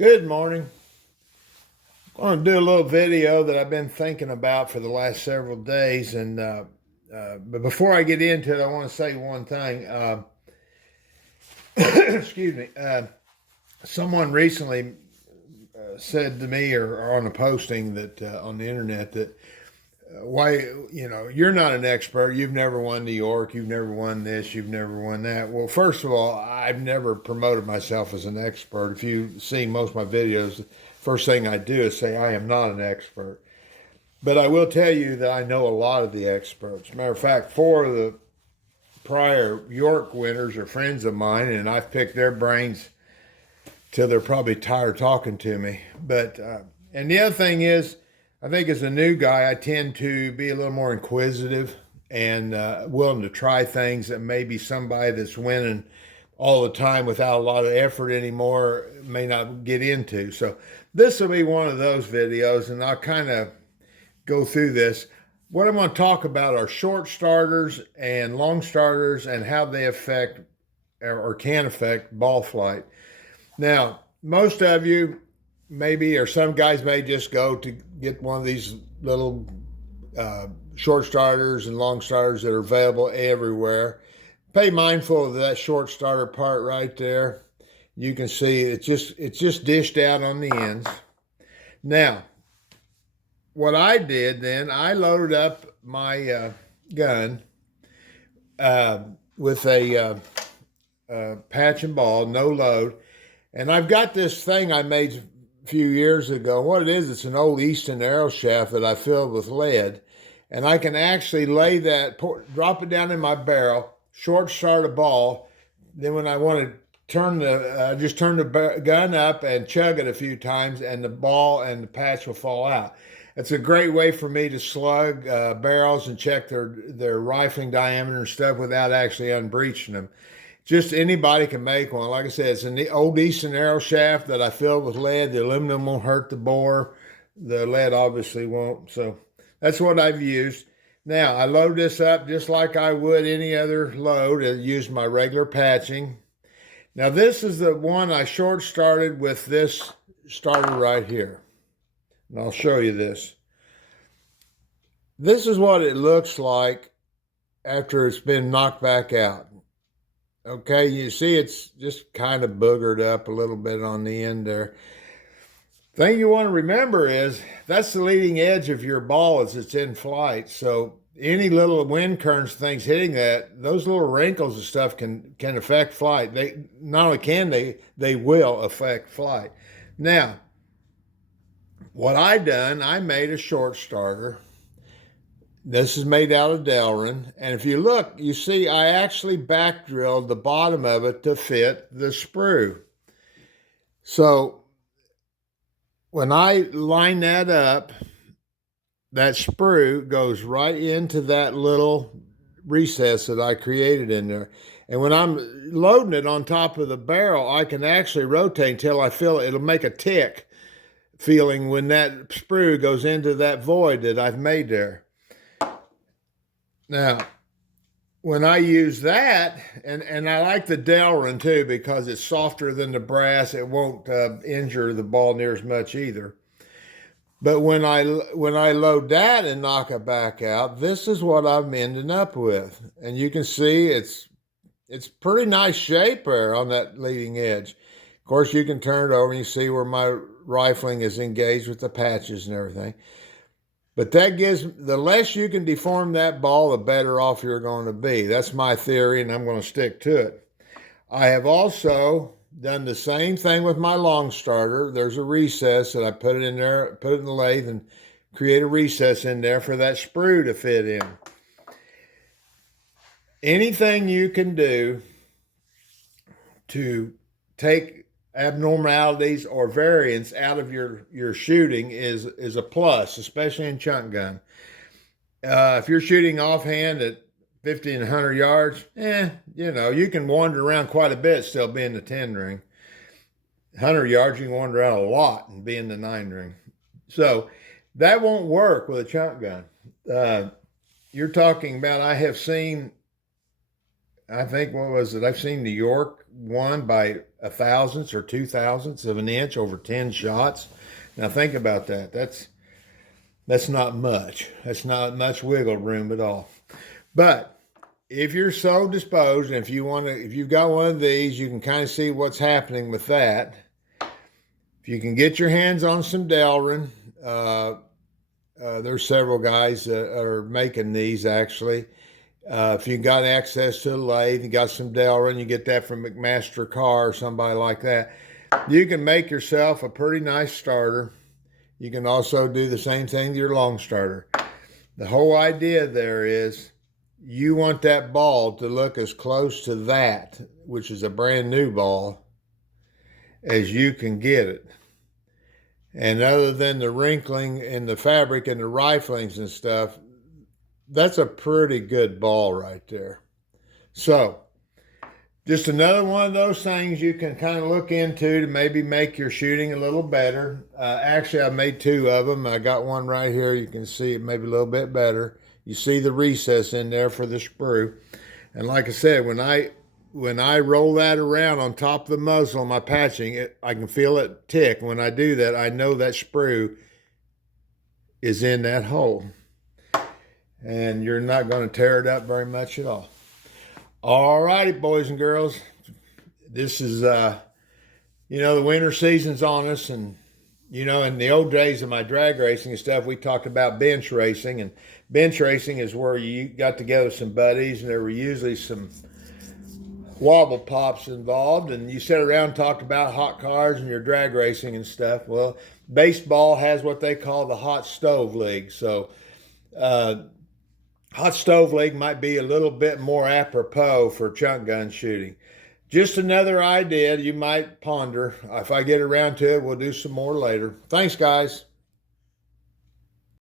Good morning. I'm going to do a little video that I've been thinking about for the last several days. But before I get into it, I want to say one thing. Excuse me. Someone recently said to me or on a posting that on the internet that why, you're not an expert. You've never won New York. You've never won this. You've never won that. Well, first of all, I've never promoted myself as an expert. If you've seen most of my videos, the first thing I do is say I am not an expert. But I will tell you that I know a lot of the experts. Matter of fact, four of the prior York winners are friends of mine, and I've picked their brains till they're probably tired of talking to me. And the other thing is, I think as a new guy, I tend to be a little more inquisitive and willing to try things that maybe somebody that's winning all the time without a lot of effort anymore may not get into. So this will be one of those videos, and I'll kind of go through this. What I'm going to talk about are short starters and long starters and how they affect or can affect ball flight. Now, most of you maybe, or some guys may just go to get one of these little short starters and long starters that are available everywhere. Be mindful of that short starter part right there. You can see it's just dished out on the ends. Now, what I did then, I loaded up my gun with a patch and ball, no load. And I've got this thing I made a few years ago. What it is, it's an old Easton arrow shaft that I filled with lead. And I can actually lay that, drop it down in my barrel, short start a ball. Then when I want to just turn the gun up and chug it a few times, and the ball and the patch will fall out. It's a great way for me to slug barrels and check their rifling diameter and stuff without actually unbreeching them. Just anybody can make one. Like I said, it's an old Easton arrow shaft that I filled with lead. The aluminum won't hurt the bore. The lead obviously won't. So that's what I've used. Now, I load this up just like I would any other load. I use my regular patching. Now, this is the one I short started with this starter right here. And I'll show you this. This is what it looks like after it's been knocked back out. Okay, you see it's just kind of boogered up a little bit on the end there. Thing you want to remember is that's the leading edge of your ball as it's in flight. So any little wind currents, things hitting that, those little wrinkles and stuff can affect flight. They not only can they will affect flight. Now, what I done, I made a short starter. This is made out of Delrin, and if you look, you see I actually back drilled the bottom of it to fit the sprue. So when I line that up, that sprue goes right into that little recess that I created in there. And when I'm loading it on top of the barrel, I can actually rotate until I feel it. It'll make a tick feeling when that sprue goes into that void that I've made there. Now, when I use that, and I like the Delrin too because it's softer than the brass, it won't injure the ball near as much either. But when I load that and knock it back out, this is what I'm ending up with. And you can see it's pretty nice shape there on that leading edge. Of course, you can turn it over and you see where my rifling is engaged with the patches and everything. But that gives, the less you can deform that ball, the better off you're going to be. That's my theory, and I'm going to stick to it. I have also done the same thing with my long starter. There's a recess that I put it in there, put it in the lathe, and create a recess in there for that sprue to fit in. Anything you can do to take abnormalities or variance out of your shooting is a plus, especially in chunk gun. If you're shooting offhand at 50 and 100 yards, you can wander around quite a bit, still be in the 10 ring. 100 yards, you can wander around a lot and be in the 9 ring. So that won't work with a chunk gun. You're talking about, I've seen New York won by a thousandth or 2 thousandths of an inch over 10 shots. Now think about that. That's not much. That's not much wiggle room at all. But if you're so disposed, and if you've got one of these, you can kind of see what's happening with that. If you can get your hands on some Delrin, there's several guys that are making these actually. If you got access to the lathe, you got some Delrin, you get that from McMaster Carr or somebody like that, you can make yourself a pretty nice starter. You can also do the same thing to your long starter. The whole idea there is you want that ball to look as close to that, which is a brand new ball, as you can get it. And other than the wrinkling in the fabric and the riflings and stuff, that's a pretty good ball right there. So, just another one of those things you can kind of look into to maybe make your shooting a little better. Actually, I made two of them. I got one right here. You can see it maybe a little bit better. You see the recess in there for the sprue. And like I said, when I roll that around on top of the muzzle on my patching, I can feel it tick. When I do that, I know that sprue is in that hole. And you're not going to tear it up very much at all. All righty, boys and girls. This is, the winter season's on us. And, in the old days of my drag racing and stuff, we talked about bench racing. And bench racing is where you got together some buddies, and there were usually some wobble pops involved. And you sat around and talked about hot cars and your drag racing and stuff. Well, baseball has what they call the hot stove league. So, hot stove league might be a little bit more apropos for chunk gun shooting. Just another idea you might ponder. If I get around to it, we'll do some more later. Thanks, guys.